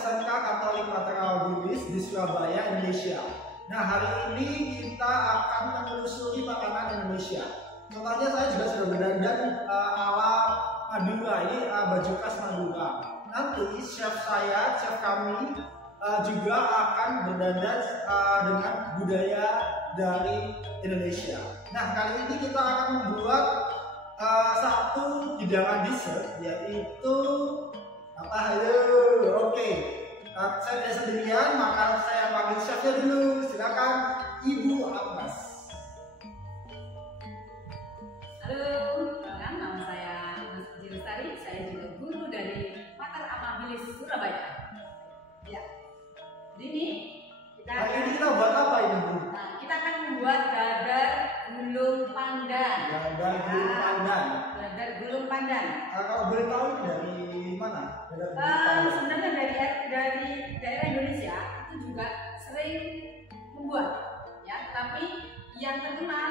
SMK Katolik Mater Bugis di Surabaya, Indonesia. Nah, hari ini kita akan menelusuri makanan Indonesia. Contohnya saya juga sudah berdandan ala Madura, ini baju khas Madura. Nanti chef kami juga akan berdandan dengan budaya dari Indonesia. Nah, kali ini kita akan membuat satu hidangan dessert, yaitu apa? Ayo, oke. Saya tidak sendirian, maka saya panggil chefnya dulu. Silakan, Ibu Agnes. Halo, nama saya Mas Puji Lestari. Saya juga guru dari Mater Amabilis Surabaya. Ya, jadi ini kita buat apa ini, Bu? Nah, kita akan membuat dadar gulung pandan. Dadar gulung pandan. Dadar gulung pandan. Kalau boleh tahu dari mana? Sebenarnya dari daerah Indonesia itu juga sering membuat, ya. Tapi yang terkenal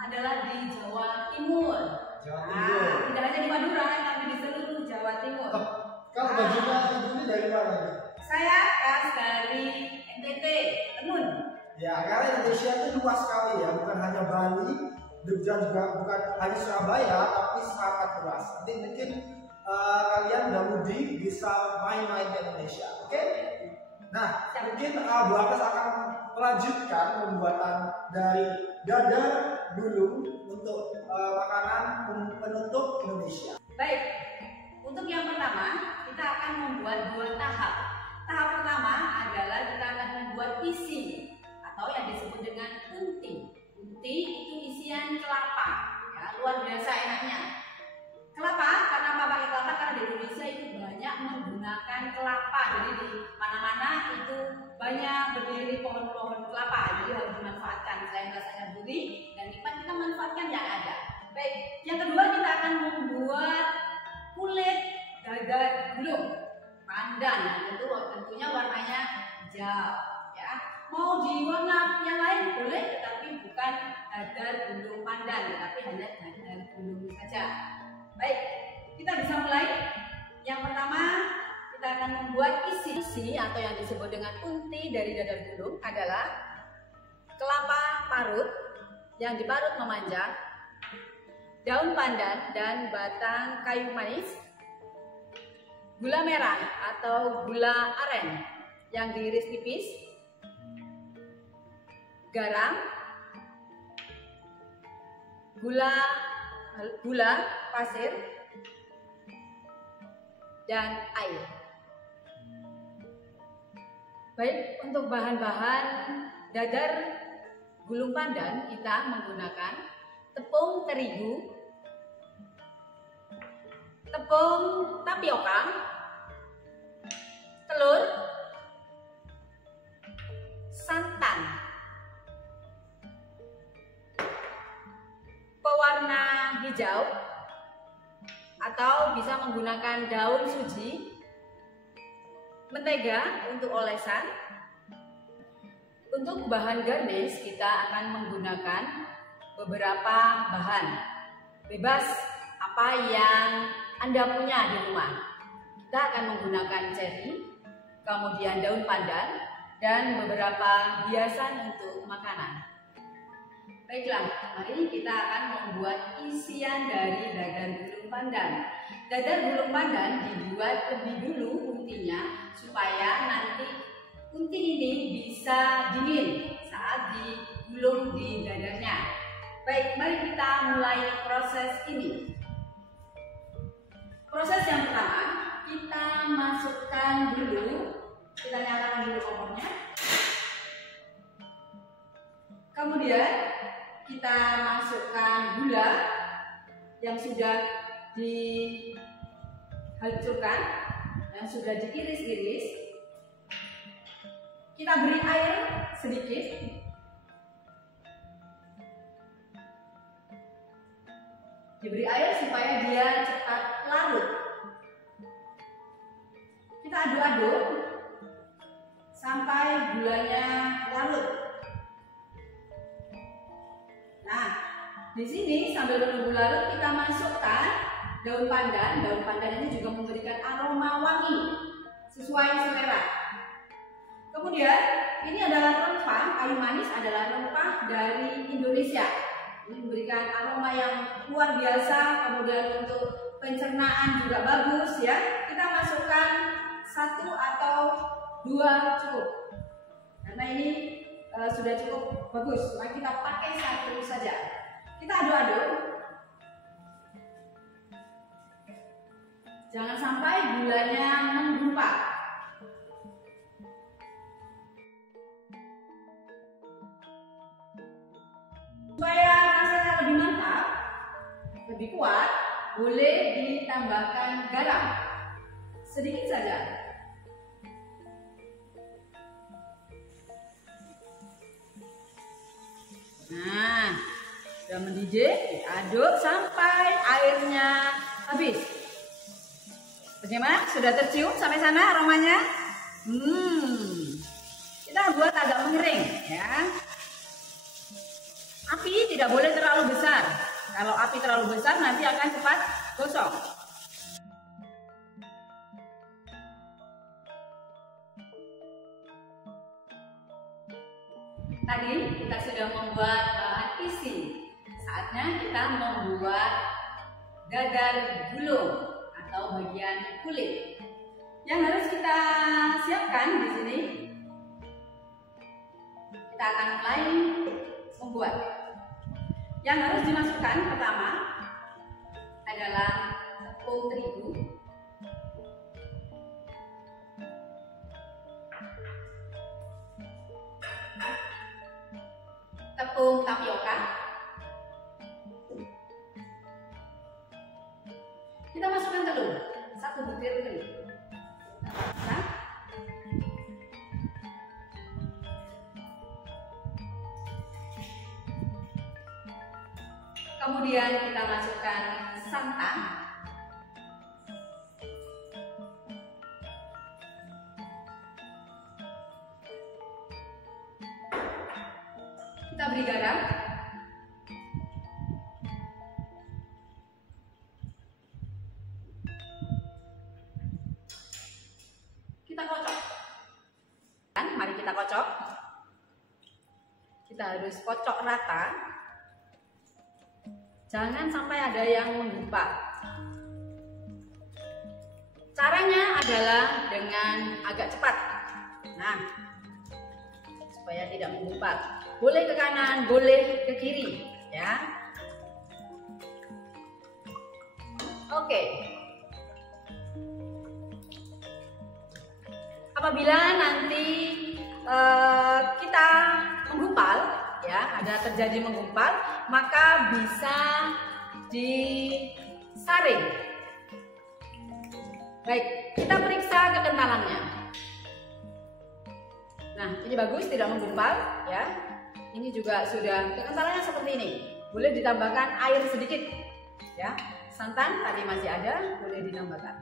adalah di Jawa Timur. Tidak hanya di Madura, tapi di seluruh Jawa Timur. Kalau bajunya ini dari mana? Saya khas dari NTT, Tenun. Ya, karena Indonesia itu luas sekali ya, bukan hanya Bali, Jogja juga bukan hanya Surabaya, tapi sangat luas. Nanti mungkin kalian udah mudik bisa main-main ke Indonesia, oke? Nah, mungkin Bu Agnes akan melanjutkan pembuatan dari dadar gulung untuk makanan penutup Indonesia. Baik, untuk yang pertama kita akan membuat 2 tahap. Tahap pertama adalah kita akan membuat isi atau yang disebut dengan unti. Unti itu isian kelapa, ya, luar biasa enaknya. Kelapa, karena apa pakai kelapa? Karena di Indonesia itu banyak menggunakan kelapa. Jadi di mana-mana itu banyak berdiri pohon-pohon kelapa. Jadi harus dimanfaatkan. Selain rasanya gurih dan nikmat, kita manfaatkan yang ada. Baik, yang kedua kita akan membuat kulit dadar gulung pandan. Tentunya warnanya hijau, ya. Mau di warna yang lain boleh, tetapi bukan dadar gulung pandan, tetapi hanya dadar gulung saja. Baik, kita bisa mulai. Yang pertama, kita akan membuat isi atau yang disebut dengan unti dari dadar gulung adalah kelapa parut yang diparut memanjang, daun pandan dan batang kayu manis, gula merah atau gula aren yang diiris tipis, garam, gula pasir, dan air. Baik, untuk bahan-bahan dadar gulung pandan kita menggunakan tepung terigu, tepung tapioka, telur, santan, pewarna hijau atau bisa menggunakan daun suji, mentega untuk olesan. Untuk bahan garnish kita akan menggunakan beberapa bahan, bebas apa yang Anda punya di rumah. Kita akan menggunakan cherry, kemudian daun pandan, dan beberapa hiasan untuk makanan. Baiklah, mari kita akan membuat isian dari dadar gulung pandan. Dadar gulung pandan dibuat lebih dulu untinya supaya nanti unti ini bisa dingin saat digulung di dadarnya. Baik, mari kita mulai proses ini. Proses yang pertama, kita masukkan dulu, kita nyalakan dulu kompornya. Kemudian kita masukkan gula yang sudah dihancurkan, yang sudah diiris-iris. Kita beri air sedikit. Diberi air supaya dia cepat larut. Kita aduk-aduk sampai gulanya larut. Nah, di sini sambil menunggu larut kita masukkan daun pandan. Daun pandan ini juga memberikan aroma wangi sesuai selera. Kemudian ini adalah rempah, kayu manis adalah rempah dari Indonesia. Ini memberikan aroma yang luar biasa, kemudian untuk pencernaan juga bagus ya. Kita masukkan 1 atau 2 cukup. Karena ini sudah cukup bagus, maka kita pakai 1 saja. Kita aduk-aduk. Jangan sampai gulanya menggumpal. Supaya rasanya lebih mantap, lebih kuat, boleh ditambahkan garam sedikit saja. Nah, sudah mendidih, diaduk sampai airnya habis. Bagaimana? Sudah tercium sampai sana aromanya? Kita buat agak mengering ya. Api tidak boleh terlalu besar. Kalau api terlalu besar nanti akan cepat gosong. Tadi kita sudah membuat bahan isi. Saatnya kita membuat dadar gulung atau bagian kulit. Yang harus kita siapkan di sini, kita akan mulai membuat. Yang harus dimasukkan pertama adalah tepung terigu, tepung tapioka, kita masukkan telur, 1 butir telur. Kemudian kita masukkan santan, kita beri garam, kita kocok. Mari kita kocok. Kita harus kocok rata. Jangan sampai ada yang menggumpal. Caranya adalah dengan agak cepat. Nah, supaya tidak menggumpal. Boleh ke kanan, boleh ke kiri, ya. Oke. Apabila nanti kita menggumpal, ya, ada terjadi menggumpal, maka bisa disaring. Baik, kita periksa kekentalannya. Nah, ini bagus, tidak menggumpal, ya. Ini juga sudah kekentalannya seperti ini. Boleh ditambahkan air sedikit, ya. Santan tadi masih ada, boleh ditambahkan.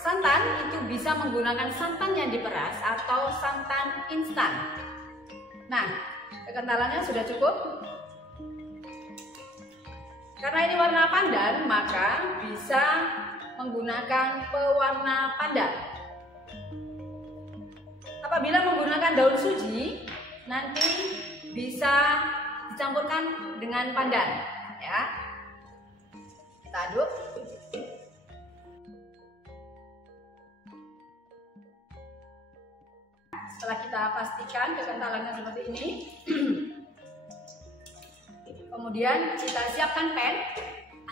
Santan itu bisa menggunakan santan yang diperas atau santan instan. Nah, kekentalannya sudah cukup. Karena ini warna pandan, maka bisa menggunakan pewarna pandan. Apabila menggunakan daun suji, nanti bisa dicampurkan dengan pandan, ya. Kita aduk. Setelah kita pastikan kekentalannya seperti ini, kemudian kita siapkan pan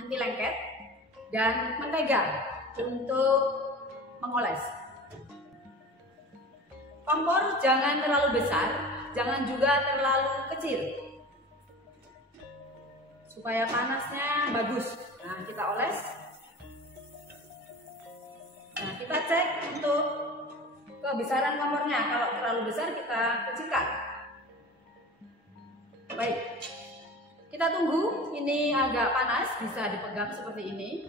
anti lengket dan mentega untuk mengoles. Kompor jangan terlalu besar, jangan juga terlalu kecil, supaya panasnya bagus. Nah, kita oles. Nah, kita cek untuk kebesaran kompornya. Kalau terlalu besar kita kecilkan. Baik, kita tunggu ini agak panas, bisa dipegang seperti ini.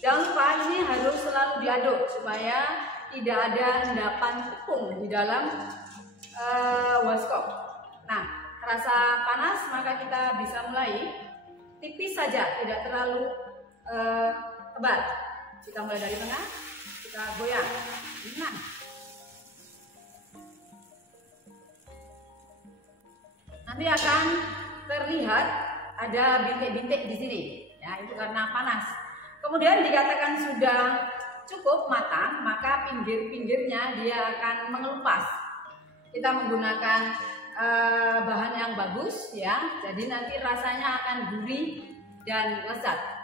Jangan lupa ini harus selalu diaduk supaya tidak ada endapan tepung di dalam waskop. Nah, terasa panas maka kita bisa mulai tipis saja, tidak terlalu tebal. Kita mulai dari tengah. kita goyang. Nah, nanti akan terlihat ada bintik-bintik di sini. Ya, itu karena panas. Kemudian dikatakan sudah cukup matang, maka pinggir-pinggirnya dia akan mengelupas. Kita menggunakan bahan yang bagus ya, jadi nanti rasanya akan gurih dan lezat.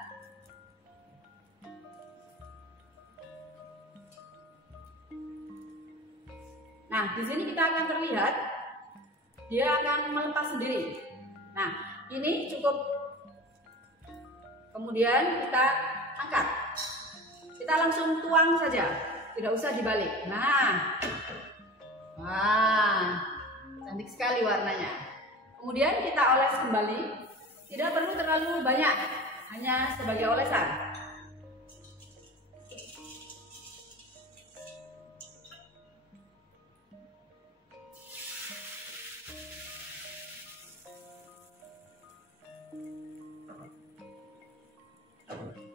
Nah, di sini kita akan terlihat dia akan melepas sendiri. Nah, ini cukup. Kemudian kita angkat. Kita langsung tuang saja, tidak usah dibalik. Nah, wah, cantik sekali warnanya. Kemudian kita oles kembali. Tidak perlu terlalu banyak, hanya sebagai olesan.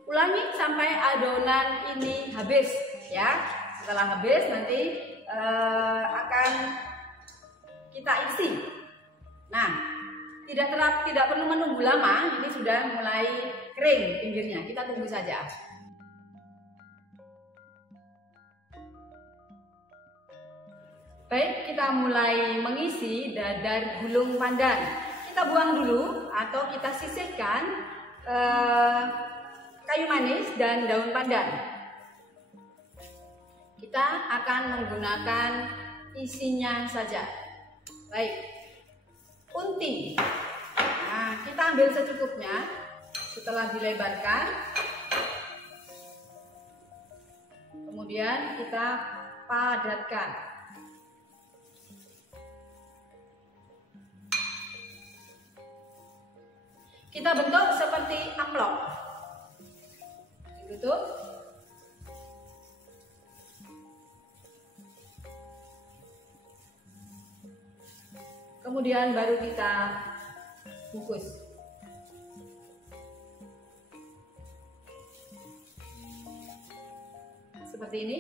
Ulangi sampai adonan ini habis ya. Setelah habis nanti akan kita isi. Nah, tidak perlu menunggu lama, ini sudah mulai kering pinggirnya. Kita tunggu saja. Baik, kita mulai mengisi dadar gulung pandan. Kita buang dulu atau kita sisihkan kayu manis dan daun pandan. Kita akan menggunakan isinya saja. Baik, unti. Nah, kita ambil secukupnya. Setelah dilebarkan, kemudian kita padatkan. Kita bentuk seperti amplop. Ditutup. Kemudian baru kita bungkus. Seperti ini.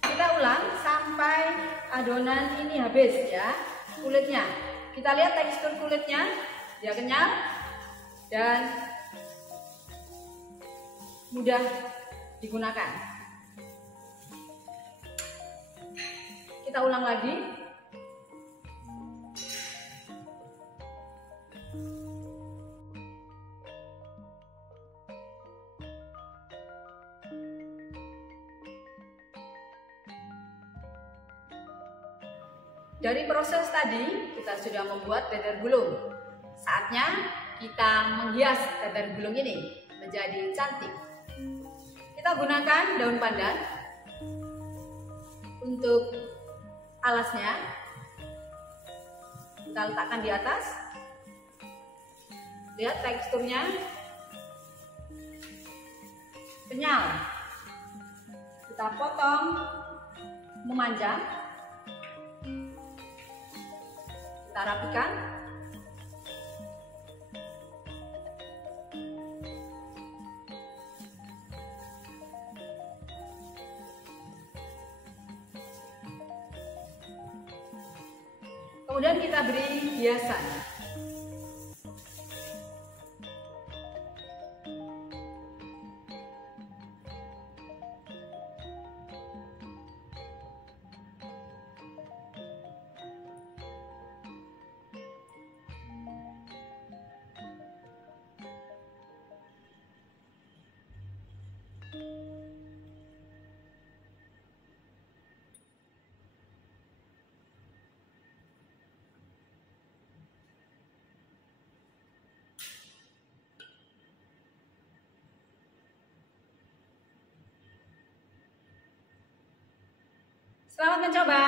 Kita ulang sampai adonan ini habis ya, kulitnya. Kita lihat tekstur kulitnya, dia kenyal dan mudah digunakan. Kita ulang lagi. Dari proses tadi kita sudah membuat dadar gulung. Saatnya kita menghias dadar gulung ini menjadi cantik. Kita gunakan daun pandan untuk alasnya. Kita letakkan di atas. Lihat teksturnya kenyal. Kita potong memanjang. Kita rapikan. Kemudian kita beri hiasan. Selamat mencoba.